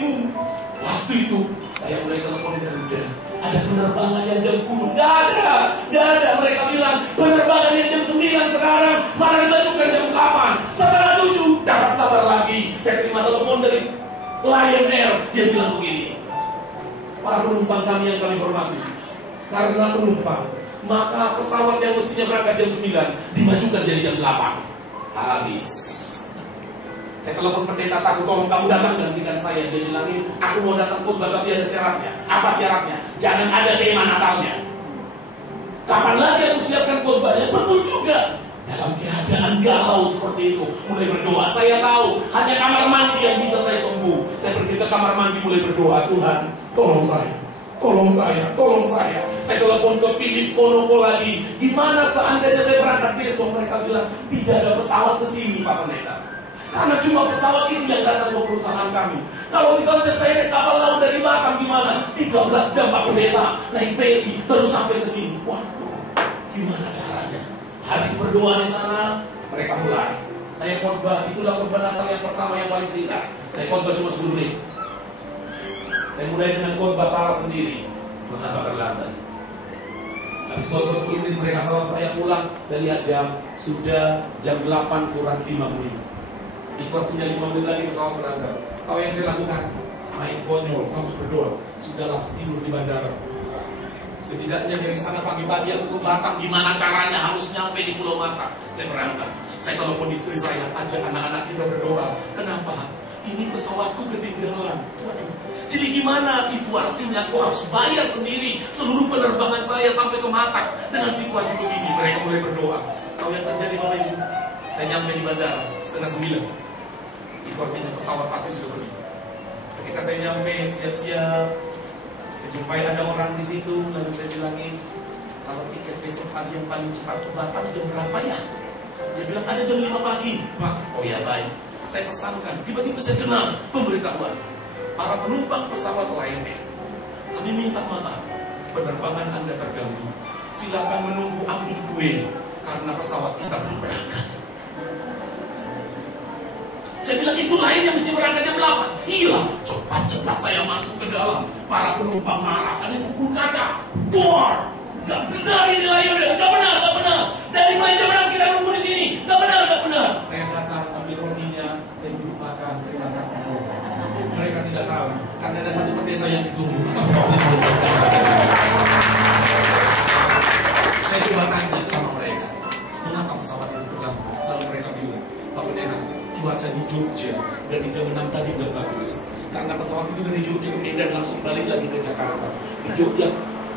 bingung. Waktu itu saya mulai telepon dari Garuda. Ada penerbangan yang jam 10. Nggak ada. Mereka bilang penerbangan yang jam 9 sekarang. Malah dimajukan jam 8. Setengah 7 dapat kabar lagi. Saya terima telepon dari Lion Air. Dia bilang begini, para penumpang kami yang kami hormati, karena penumpang, maka pesawat yang mestinya berangkat jam 9 dimajukan jadi jam 8. Habis. Saya telepon pendeta Saku, tolong kamu datang gantikan saya. Dia bilangin, aku mau datang khotbah tapi ada syaratnya. Apa syaratnya? Jangan ada tema Natalnya. Kapan lagi aku siapkan khotbahnya? Betul juga. Dalam keadaan galau seperti itu, mulai berdoa. Saya tahu hanya kamar mandi yang bisa saya tunggu. Saya pergi ke kamar mandi mulai berdoa, Tuhan, tolong saya. Saya telepon ke Philip Konoko lagi. Gimana seandainya saya berangkat besok? Mereka bilang tidak ada pesawat ke sini, Pak Pendeta. Karena cuma pesawat itu yang datang ke perusahaan kami. Kalau misalnya saya naik kapal laut dari Batam gimana? 13 jam Pak Pendeta, naik peri terus sampai ke sini. Waduh, gimana caranya? Habis berdoa di sana, mereka mulai. Saya khotbah, itulah khotbah Natal yang pertama yang paling singkat. Saya khotbah cuma 10 menit. Saya mulai dengan khotbah salah sendiri. Mengapa terlambat? Habis khotbah 10 menit mereka salam saya pulang. Saya lihat jam, sudah jam 8 kurang 5 menit. Itu artinya 5 menit lagi pesawat berangkat. Apa yang saya lakukan? Main konyol sambil berdoa. Sudahlah, tidur di bandara. Setidaknya dari sana pagi-pagi aku ke Batam, gimana caranya harus nyampe di Pulau Mata. Saya berangkat. Saya telepon istri saya, ajak anak-anak kita berdoa. Kenapa? Ini pesawatku ketinggalan. Waduh. Jadi gimana? Itu artinya aku harus bayar sendiri seluruh penerbangan saya sampai ke Mata. Dengan situasi begini, mereka mulai berdoa. Tahu yang terjadi Bapak Ibu? Saya nyampe di bandara 8:30. Itu artinya pesawat pasti sudah pergi. Ketika saya nyampe, siap-siap, saya jumpai ada orang di situ, lalu saya bilangin, kalau tiket besok hari yang paling cepat ke Batam jam berapa ya? Dia bilang ada jam 5 pagi. Pak, oh ya baik. Saya pesankan, tiba-tiba saya dengar pemberitahuan. Para penumpang pesawat Lion Air, kami minta maaf, penerbangan Anda terganggu. Silakan menunggu ambil kue, karena pesawat kita belum berangkat. Saya bilang itu lain yang mesti berangkat jam 8. Iya, cepat-cepat saya masuk ke dalam. Para penumpang marah, ada yang pukul kaca. Bor, gak benar ini Lion Air, gak benar. Dari mulai jam 6 kita nunggu di sini, gak benar. Saya datang ambil rotinya, saya duduk makan. Terima kasih Tuhan. Mereka tidak tahu, karena ada satu pendeta yang ditunggu. Pesawat itu belum berangkat. Saya coba tanya sama mereka, mengapa pesawat itu terlambat? Lalu mereka bilang, Pak Pendeta, cuaca di Jogja dari jam 6 tadi nggak bagus. Karena pesawat itu dari Jogja ke Medan langsung balik lagi ke Jakarta. Di Jogja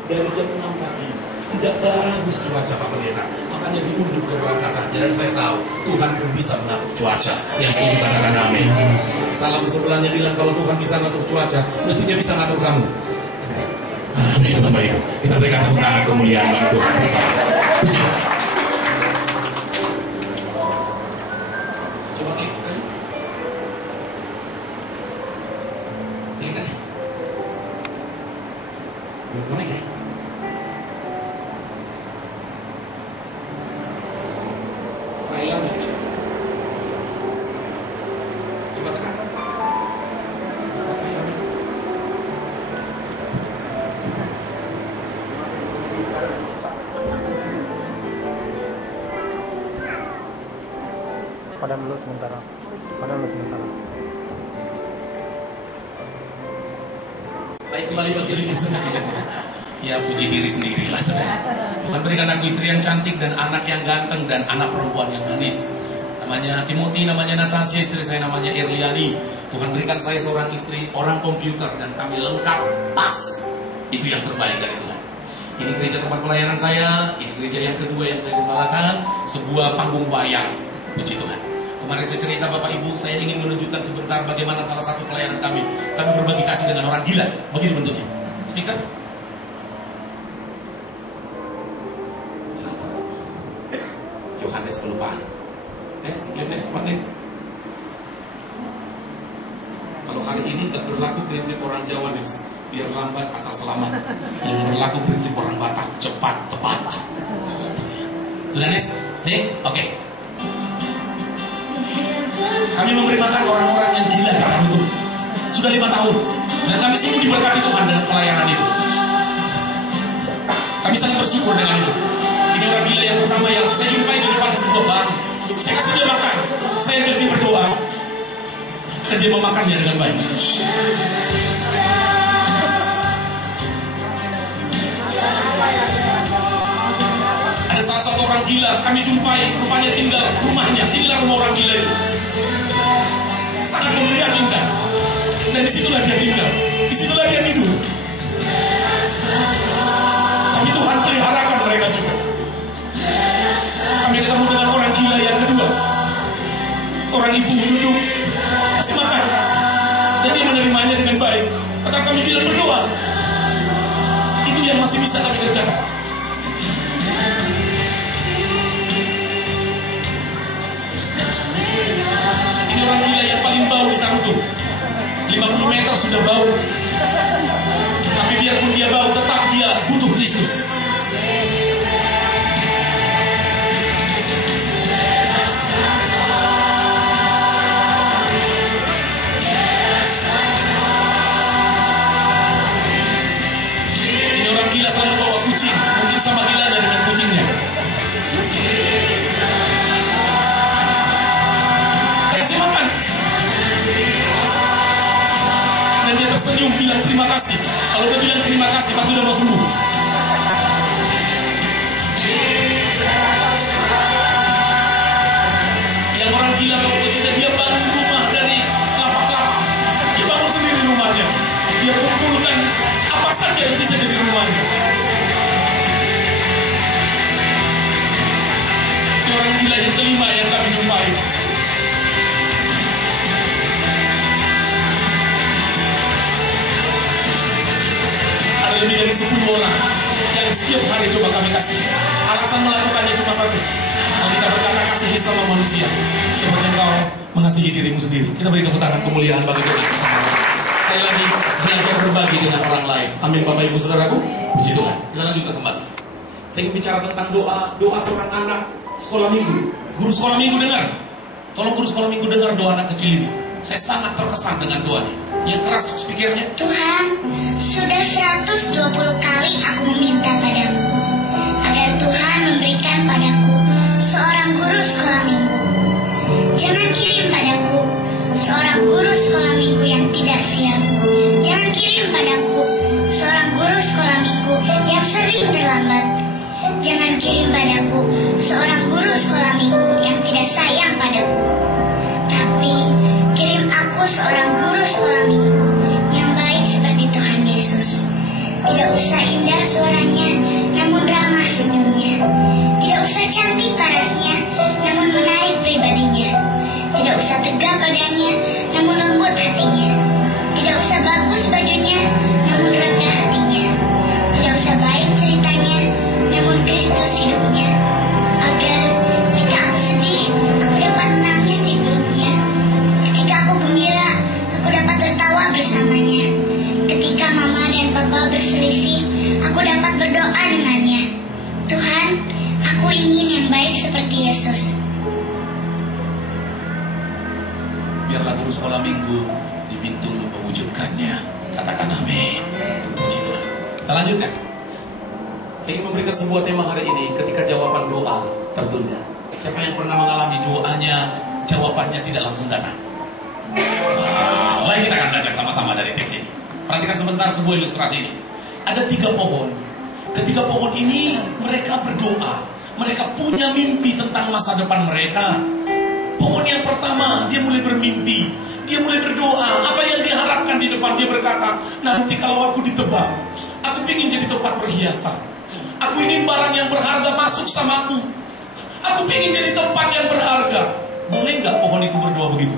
dari jam 6 pagi tidak bagus cuaca Pak Pendeta. Makanya diundur keberangkatannya. Dan saya tahu Tuhan pun bisa mengatur cuaca. Yang setuju katakan amin. Salam sebelahnya bilang kalau Tuhan bisa mengatur cuaca, mestinya bisa mengatur kamu. Amin Bapak Ibu. Kita berikan tepuk tangan kemuliaan bagi Tuhan bersama-sama. Puji Tuhan. Coba next time. Ini kan? Belum connect ya? File aja. Coba tekan. Bisa file bisa. Padam dulu sementara. Baik, kembali bagi diri sendiri. Ya puji diri sendirilah saudara. Tuhan berikan aku istri yang cantik dan anak yang ganteng dan anak perempuan yang manis. Namanya Timothy, namanya Natasha, istri saya namanya Erliani. Tuhan berikan saya seorang istri, orang komputer, dan kami lengkap pas. Itu yang terbaik dari Tuhan. Ini gereja tempat pelayanan saya. Ini gereja yang kedua yang saya gembalakan, sebuah panggung wayang. Puji Tuhan. Kemarin saya cerita Bapak Ibu, saya ingin menunjukkan sebentar bagaimana salah satu pelayanan kami. Kami berbagi kasih dengan orang gila. Begini bentuknya. Speaker. Yohanes kelupaan. Nes. Kalau hari ini gak berlaku prinsip orang Jawa, Nes. Biar lambat asal selamat. Yang berlaku prinsip orang Batak, cepat, tepat. Sudah Nes? Stick? Oke. Kami memberi makan orang-orang yang gila di Karutung. sudah 5 tahun. Dan kami sungguh diberkati Tuhan dengan pelayanan itu. Kami sangat bersyukur dengan itu. Ini orang gila yang pertama yang saya jumpai di depan sebuah bank. Saya kasih dia makan, saya jadi berdoa, dan dia memakannya dengan baik. Ada salah satu orang gila kami jumpai, rupanya tinggal rumahnya, inilah rumah orang gila itu. Sangat memprihatinkan. Dan disitulah dia tinggal, disitulah dia tidur. Tapi Tuhan peliharakan mereka juga. Kami ketemu dengan orang gila yang kedua. Seorang ibu duduk, kasih makan, dan dia menerimanya dengan baik. Tetapi kami bilang berdoa. Itu yang masih bisa kami kerjakan. Ini orang gila yang paling bau di Tarutung. 50 meter sudah bau. Tapi biarpun dia bau, tetap dia butuh Kristus. Ini orang gila selalu bawa kucing. Mungkin sama gilanya dengan kucingnya. Kasih makan. Dan dia tersenyum bilang terima kasih. Kalau dia bilang terima kasih, pasti udah mau sembuh. Yang orang gila kalau kita dia bangun rumah dari lapak-lapak. Dia bangun sendiri rumahnya. Dia kumpulkan apa saja yang bisa jadi rumahnya. Ini orang gila yang kelima yang kami jumpai. Lebih dari 10 orang yang setiap hari coba kami kasih. Alasan melakukannya cuma satu. Kita berkata kasihi sama manusia seperti engkau mengasihi dirimu sendiri. Kita beri tepuk tangan kemuliaan bagi Tuhan. Sekali lagi belajar berbagi dengan orang lain. Amin Bapak Ibu Saudaraku. Puji Tuhan. Kita lanjutkan kembali. Saya ingin bicara tentang doa seorang anak sekolah minggu. Guru sekolah minggu dengar. Tolong guru sekolah minggu dengar doa anak kecil ini. Saya sangat terkesan dengan doanya. Yang keras speakernya. Tuhan, sudah 120 kali aku meminta padamu agar Tuhan memberikan padaku seorang guru sekolah minggu. Jangan kirim padaku seorang guru sekolah minggu yang tidak siap. Jangan kirim padaku seorang guru sekolah minggu yang sering terlambat. Jangan kirim padaku seorang guru sekolah minggu yang tidak sayang padaku. Tapi kirim aku seorang guru sekolah minggu yang baik seperti Tuhan Yesus. Tidak usah indah suaranya, namun ramah senyumnya. Tidak usah cantik parasnya, namun menarik pribadinya. Tidak usah tegap badannya, namun lembut hatinya. Tidak usah bagus bajunya, namun rendah hatinya. Tidak usah baik ceritanya, namun Kristus hidupnya. Agar ketika aku sedih, aku dapat menangis di peluknya. Ketika aku gembira, aku dapat tertawa bersamanya. Ketika mama dan papa berselisih, aku dapat berdoa dengannya. Tuhan, aku ingin yang baik seperti Yesus. Biarlah guru sekolah minggu di pintu lu mewujudkannya. Katakan amin. Puji Tuhan. Kita lanjutkan. Saya ingin memberikan sebuah tema hari ini. Ketika jawaban doa tertunda. Siapa yang pernah mengalami doanya, jawabannya tidak langsung datang? Mari kita akan belajar sama-sama dari teks ini. Perhatikan sebentar sebuah ilustrasi ini. Ada 3 pohon. Ketiga pohon ini mereka berdoa. Mereka punya mimpi tentang masa depan mereka. Pohon yang pertama, dia mulai bermimpi. Dia mulai berdoa. Apa yang dia harapkan di depan? Dia berkata, nanti kalau aku ditebang, aku ingin jadi tempat perhiasan. Aku ingin barang yang berharga masuk sama aku. Aku ingin jadi tempat yang berharga. Boleh nggak pohon itu berdoa begitu?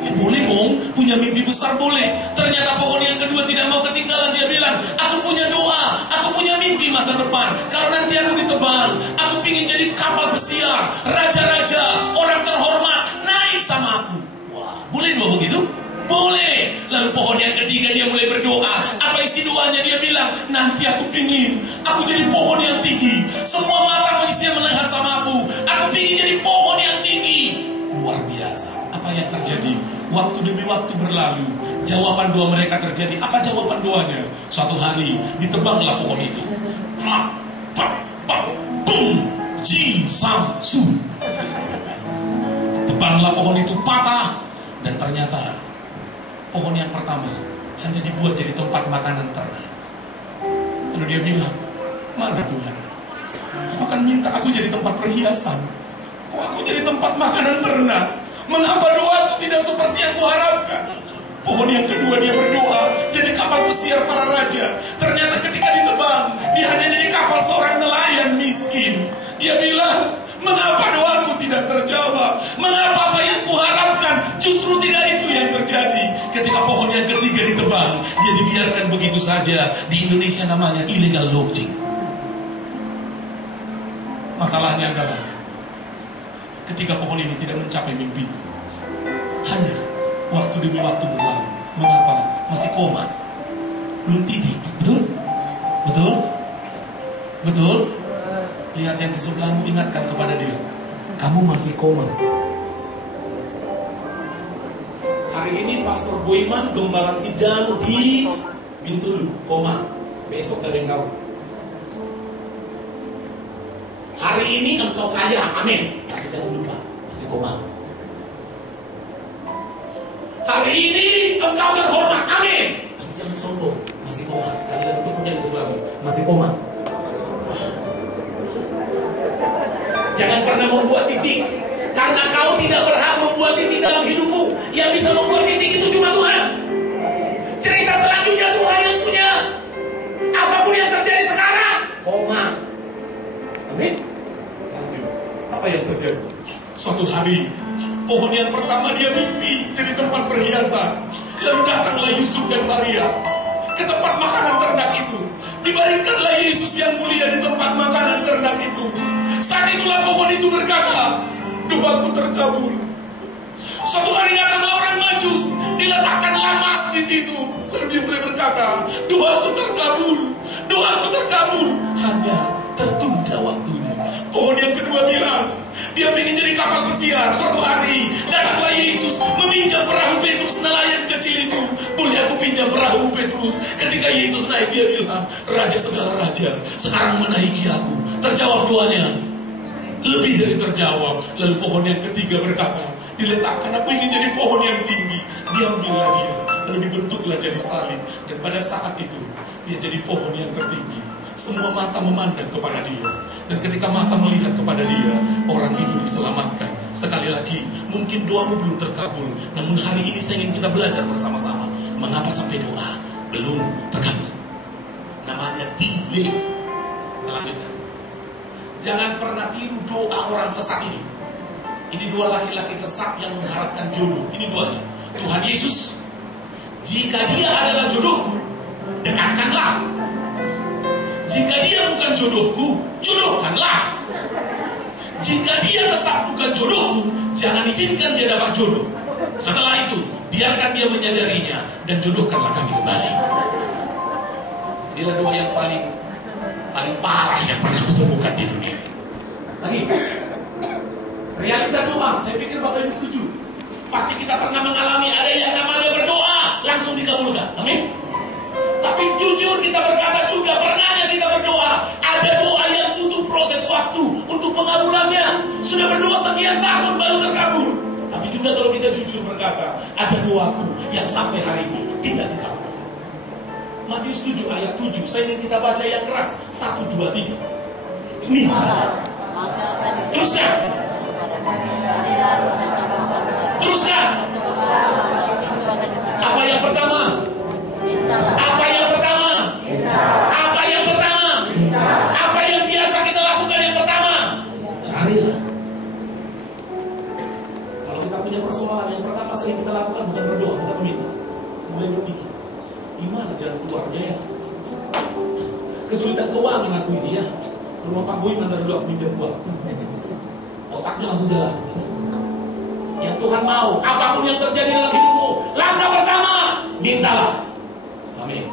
Ya boleh dong, punya mimpi besar boleh. Ternyata pohon yang kedua tidak mau ketinggalan. Dia bilang, aku punya doa, aku punya mimpi masa depan. Kalau nanti aku ditebang, aku ingin jadi kapal pesiar, raja-raja, orang terhormat naik sama aku. Wah, boleh doa begitu? Boleh. Lalu pohon yang ketiga dia mulai berdoa. Apa isi doanya? Dia bilang, nanti aku pingin aku jadi pohon yang tinggi. Semua mata manusia melihat sama aku. Aku pingin jadi pohon yang tinggi. Luar biasa. Apa yang terjadi? Waktu demi waktu berlalu. jawaban doa mereka terjadi. Apa jawaban doanya? Suatu hari ditebanglah pohon itu. Pak, pak, pak, bum, ji, sam, su. Ditebanglah pohon itu, patah. Dan ternyata pohon yang pertama hanya dibuat jadi tempat makanan ternak. Lalu dia bilang, mana Tuhan? Aku kan minta aku jadi tempat perhiasan. Kok aku jadi tempat makanan ternak? Mengapa doaku tidak seperti yang kuharapkan? Pohon yang kedua dia berdoa jadi kapal pesiar para raja. Ternyata ketika ditebang, dia hanya jadi kapal seorang nelayan miskin. Dia bilang, mengapa doaku tidak terjawab? Mengapa apa yang kuharapkan justru tidak itu yang terjadi? Ketika pohon yang ketiga ditebang, dia dibiarkan begitu saja. Di Indonesia namanya illegal logging. Masalahnya adalah ketika pohon ini tidak mencapai mimpi, hanya waktu demi waktu berlalu. Mengapa? Masih koma, belum titik. Betul? Betul? Betul? Lihat yang di sebelahmu, ingatkan kepada dia, kamu masih koma. Hari ini Pastor Boyman gembala sidang di Bintulu, koma. Besok ada yang tahu. Hari ini engkau kaya, amin. Tapi jangan lupa, masih koma. Hari ini engkau terhormat, amin. Tapi jangan sombong, masih koma. Sekali lagi temukan di sebelahmu, masih koma. Jangan pernah membuat titik, karena kau tidak berhak membuat titik dalam hidupmu. Yang bisa membuat titik itu cuma Tuhan. Cerita selanjutnya Tuhan yang punya. Apapun yang terjadi sekarang, koma. Amin. Lanjut. Apa yang terjadi? Suatu hari, pohon yang pertama dia mimpi jadi tempat perhiasan. Lalu datanglah Yusuf dan Maria ke tempat makanan ternak itu. Dibaringkanlah Yesus yang mulia di tempat makanan ternak itu. Saat itulah pohon itu berkata, doaku terkabul. Suatu hari datanglah orang Majus, diletakkanlah emas di situ. Lalu dia mulai berkata, doaku terkabul, doaku terkabul. Hanya tertunda waktunya. Pohon yang kedua bilang, dia ingin jadi kapal pesiar. Suatu hari datanglah Yesus meminjam perahu Petrus, nelayan kecil itu. Boleh aku pinjam perahu Petrus? Ketika Yesus naik, dia bilang, Raja segala raja, sekarang menaiki aku. Terjawab doanya, lebih dari terjawab. Lalu pohon yang ketiga berkata, diletakkan, aku ingin jadi pohon yang tinggi. Diambillah dia, lalu dibentuklah jadi salib. Dan pada saat itu dia jadi pohon yang tertinggi. Semua mata memandang kepada dia. Dan ketika mata melihat kepada dia, orang itu diselamatkan. Sekali lagi, mungkin doamu belum terkabul, namun hari ini saya ingin kita belajar bersama-sama. Mengapa sampai doa belum terkabul? Namanya delay. Lanjutkan. Jangan pernah tiru doa orang sesat ini. Ini dua laki-laki sesat yang mengharapkan jodoh. Ini doanya. Tuhan Yesus, jika dia adalah jodohku, dekatkanlah. Jika dia bukan jodohku, jodohkanlah. Jika dia tetap bukan jodohku, jangan izinkan dia dapat jodoh. Setelah itu, biarkan dia menyadarinya dan jodohkanlah kami kembali. Inilah doa yang paling parah yang pernah kutemukan di dunia. Lagi, realita doa, saya pikir Bapak Ibu setuju. Pasti kita pernah mengalami ada yang namanya berdoa langsung dikabulkan, amin. Tapi jujur kita berkata juga, pernahnya kita berdoa, ada doa yang butuh proses waktu untuk pengabulannya. Sudah berdoa sekian tahun baru terkabul. Tapi juga kalau kita jujur berkata, ada doaku yang sampai hari ini tidak dikabulkan. Matius 7 ayat 7, saya ingin kita baca yang keras. 1, 2, 3. Minta. Teruskan. Teruskan. Apa yang pertama? Apa yang pertama? Apa yang pertama? Apa yang biasa kita lakukan yang pertama? Carilah. Kalau kita punya persoalan, yang pertama sering kita lakukan bukan berdoa, bukan meminta. Mulai berpikir, gimana jalan keluarnya ya? Kesulitan keuangan aku ini ya. Rumah Pak Boy mana dulu aku pinjam uang. Otaknya langsung jalan. Yang Tuhan mau, apapun yang terjadi dalam hidupmu, langkah pertama, mintalah. Amin.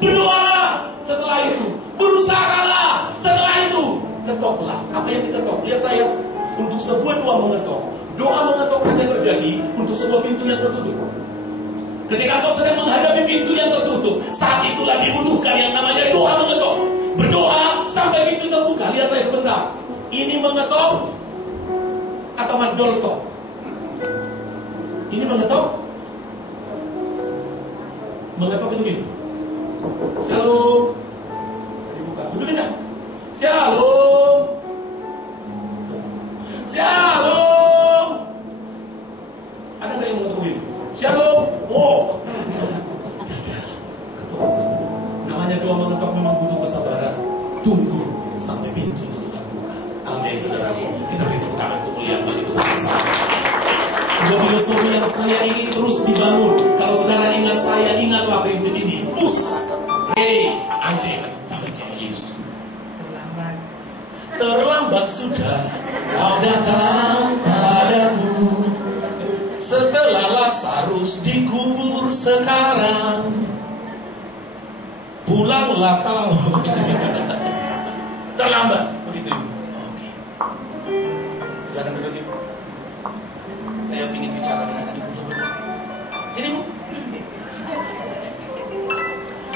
Berdoalah. Setelah itu, berusahalah. Setelah itu, ketoklah. Apa yang diketok? Lihat saya, untuk sebuah doa mengetok. Doa mengetok hanya terjadi untuk sebuah pintu yang tertutup. Ketika kau sedang menghadapi pintu yang tertutup, saat itulah dibutuhkan yang namanya doa mengetok. Berdoa sampai pintu terbuka. Lihat saya sebentar. Ini mengetok atau mandoltok? Ini mengetok. Mengetok itu gini. Shalom. Dibuka. Lebih kencang. Shalom. Shalom. Ada nggak yang mengetok gini? Shalom. Oh. Ketok. Namanya doa mengetok memang butuh kesabaran. Tunggu sampai pintu itu terbuka. Amin, saudaraku. Kita beri tepuk tangan kemuliaan bagi Tuhan bersama-sama. Sebuah filosofi yang saya ingin terus dibangun. Kalau saudara ingat saya, ingatlah prinsip ini. Push, pray, amin. Sampai sama Yesus. Terlambat sudah kau datang padaku. Setelah Lazarus dikubur sekarang, pulanglah kau. Terlambat, begitu. Oke. Silakan duduk, Ibu. Saya ingin bicara dengan ibu sebentar. Sini, Bu.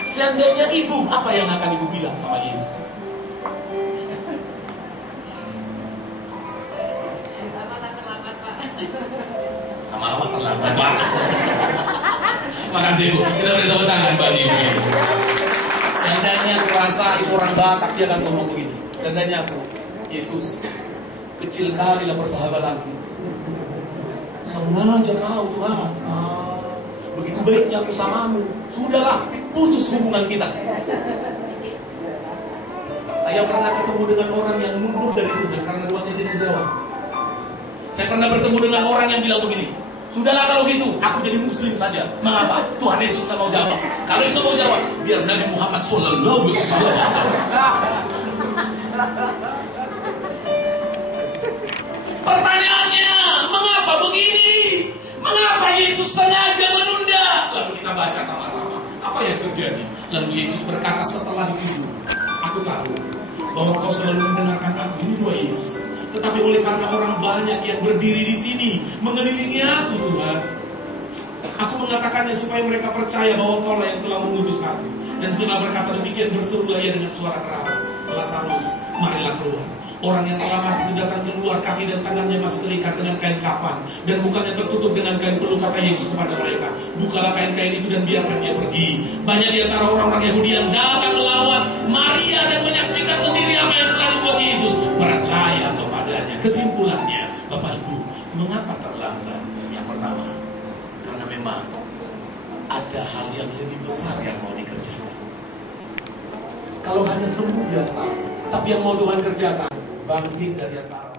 Seandainya ibu, apa yang akan ibu bilang sama Yesus? Sama-sama terlambat, Pak. Makasih, Bu. Kita beri tepuk tangan bagi ibu. Seandainya aku rasa itu orang Batak, dia akan ngomong begini. Seandainya aku, Yesus, kecil kalilah persahabatanku. Sengaja kau Tuhan, begitu baiknya aku samamu. Sudahlah, putus hubungan kita. Saya pernah ketemu dengan orang yang mundur dari Tuhan karena doanya tidak dijawab. Saya pernah bertemu dengan orang yang bilang begini, sudahlah kalau gitu, aku jadi muslim saja. Mengapa? Tuhan Yesus tak mau jawab. Kalau Yesus mau jawab, biar Nabi Muhammad sallallahu alaihi wasallam. Pertanyaannya, mengapa begini? Mengapa Yesus sengaja menunda? Lalu kita baca sama-sama. Apa yang terjadi? Lalu Yesus berkata setelah itu, aku tahu bahwa kau selalu mendengarkan aku. Ini doa Yesus. Tetapi oleh karena orang banyak yang berdiri di sini mengelilingi aku, Tuhan, aku mengatakannya supaya mereka percaya bahwa Kau lah yang telah mengutus aku. Dan setelah berkata demikian, berserulah ia dengan suara keras, Lazarus, marilah keluar. Orang yang telah mati itu datang keluar, kaki dan tangannya masih terikat dengan kain kapan, dan mukanya tertutup dengan kain peluh. Kata Yesus kepada mereka, bukalah kain-kain itu dan biarkan dia pergi. Banyak di antara orang-orang Yahudi yang datang melawan Maria dan menyaksikan sendiri apa yang telah dibuat Yesus, percaya kepadanya. Kesimpulannya, Bapak Ibu, mengapa terlambat? Yang pertama, karena memang ada hal yang lebih besar yang mau dikerjakan. Kalau hanya sembuh biasa, tapi yang mau Tuhan kerjakan, bangkit dari antara